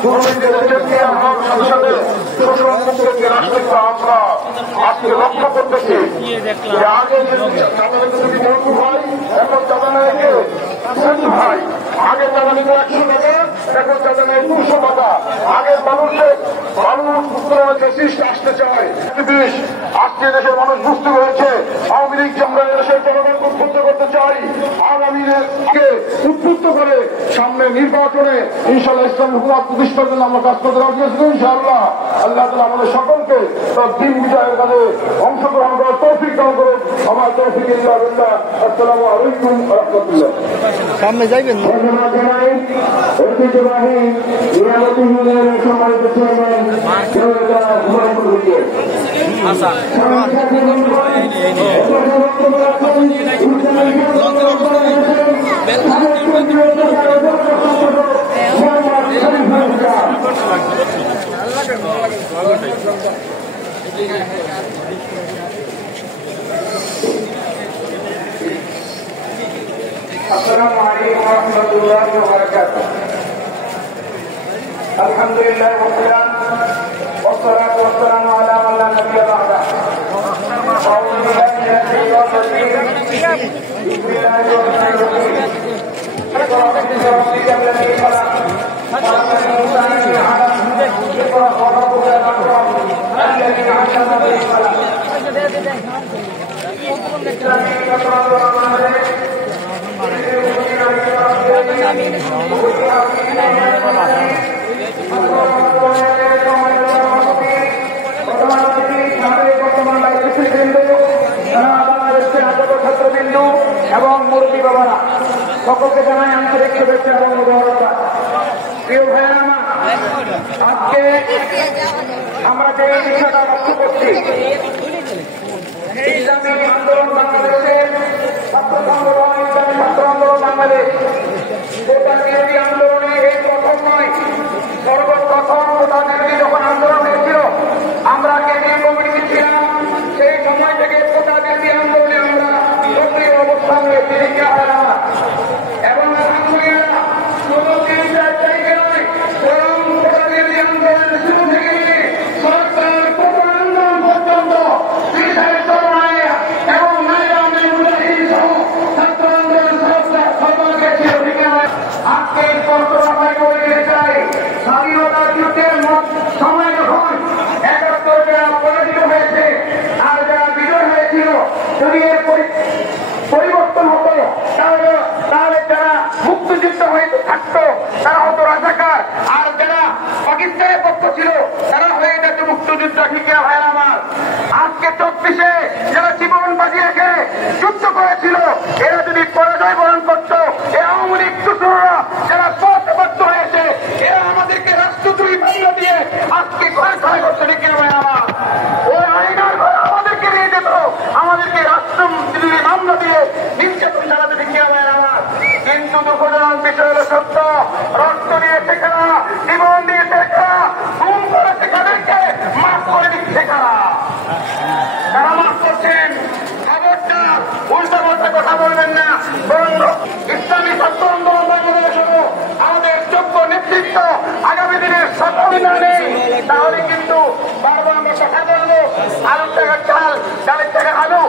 আমরা আজকে লক্ষ্য করতেছি যে আগে যদি মৌকুফ হয় এখন চাঁদা নেয় ভাই, আগে চাঁদা নিত 100 টাকা, এখন চাঁদা নেয় 200 টাকা। আগের মানুষ আসতে চায় আজকে দেশের মানুষ বুঝতে হয়েছে আওয়ামী লীগ যে আমরা দেশের জনগণকে উদ্বুদ্ধ করতে চাই, আগামী দিনকে উদ্বুদ্ধ করে সামনে নির্বাচনে ইনশাআল্লাহ ইসলাম হুকুমত প্রতিষ্ঠার জন্য আমরা কাজ করতে রাজি আছি ইনশাআল্লাহ। আল্লাহ তাআলা আমাদের সকলকে তার দিন বিজয়ের কাজে অংশগ্রহণ করার তৌফিক দান করুন। আমার তৌফিক ইল্লাহ বিল্লাহ। আসসালামু আলাইকুম ওয়া রাহমাতুল্লাহ। সামনে যাইবেন না ঐতিহ্যবাহী নিয়ামতি ইউনিয়নের সম্মানিত চেয়ারম্যান السلام عليكم ورحمة الله وبركاته. الحمد لله والصلاة والسلام على من لا نبي بعده. أعوذ بالله من الشيطان الرجيم. بسم الله الرحمن الرحيم. اقرأ باسم ربك الذي خلق. خلق الإنسان من علق. اقرأ وربك الأكرم الذي علم بالقلم. ছাত্রবিন্দু এবং মুরব্বী বাবারা সকলকে জানাই আন্তরিক শুভেচ্ছা এবং মুবারকবাদ। প্রিয় ভাইরা আমার, আজকে আমরা যে বিষয়টা লক্ষ্য করছি, ইসলামী আন্দোলন বাংলাদেশের ছাত্র সংগঠন, ইসলামী ছাত্র আন্দোলন বাংলাদেশ গোটা বিরোধী আন্দোলনে এই প্রথম নয়, সর্বপ্রথম গোটা বিরোধী যখন আন্দোলন হয়েছিল আমরা কেন্দ্রীয় কমিটি ছিলাম, সেই সময় থেকে গোটা বিরোধী আন্দোলনে আমরা সক্রিয় অবস্থান নিয়েছি এবং আলহামদুলিল্লাহ কোনো 3-4 তারিখে নয়, বরং গোটা বিরোধী আন্দোলনের শুরু থেকে নিয়ে সরকার কোটা আন্দোলন পর্যন্ত এবং ছাত্র আন্দোলন সরকার ছিল। আজকে স্পষ্ট ভাষায় বলে দিতে চাই, স্বাধীনতা যুদ্ধের সময় যখন 71 যারা পরাজিত হয়েছে আর যারা বিজয় হয়েছিল, যদি এর পরিবর্তন হতো তাহলে যারা মুক্তিযুদ্ধ হয়ে থাকতো তারা হতো রাজাকার, আর যারা পাকিস্তানের পক্ষ ছিল তারা হয়ে যেত মুক্তিযুদ্ধ। ঠিক আছে ভাই আমার, আজকে 24-এ যারা জীবন বাজি রেখে যুদ্ধ করেছিল এরা যদি পরাজয় বরণ করতো, এ আওয়ামী লীগ টুকরোরা যারা পথবদ্ধ হয়েছে এরা আমাদেরকে রাষ্ট্রদ্রোহী মামলা দিয়ে আজকে ঘরে ঘরে করতে। ঠিক আছে ভাই আমার, ওই আইনার ঘরে আমাদেরকে নিয়ে যেত, আমাদেরকে রাষ্ট্রদ্রোহী মামলা দিয়ে নির্যাতন চালাতে। ঠিক আছে ভাই আমার, কিন্তু দুঃখজনক বিষয় হলো সত্য, রক্ত দিয়েছে কারা, জীবন দিয়েছে কারা, গুম করেছে কাদেরকে, মাফ করে দিচ্ছে কারা, তারা মাফ করছেন। খবরদার উল্টা পাল্টা কথা বলবেন না, বরং ইসলামী ছাত্র আন্দোলন বাংলাদেশ আমাদের যোগ্য নেতৃত্ব আগামী দিনের সফল না নেই তাহলে কিন্তু বারবার আমরা কথা বলবো, আলুর টাকা চাল, ডালের টাকা আলু।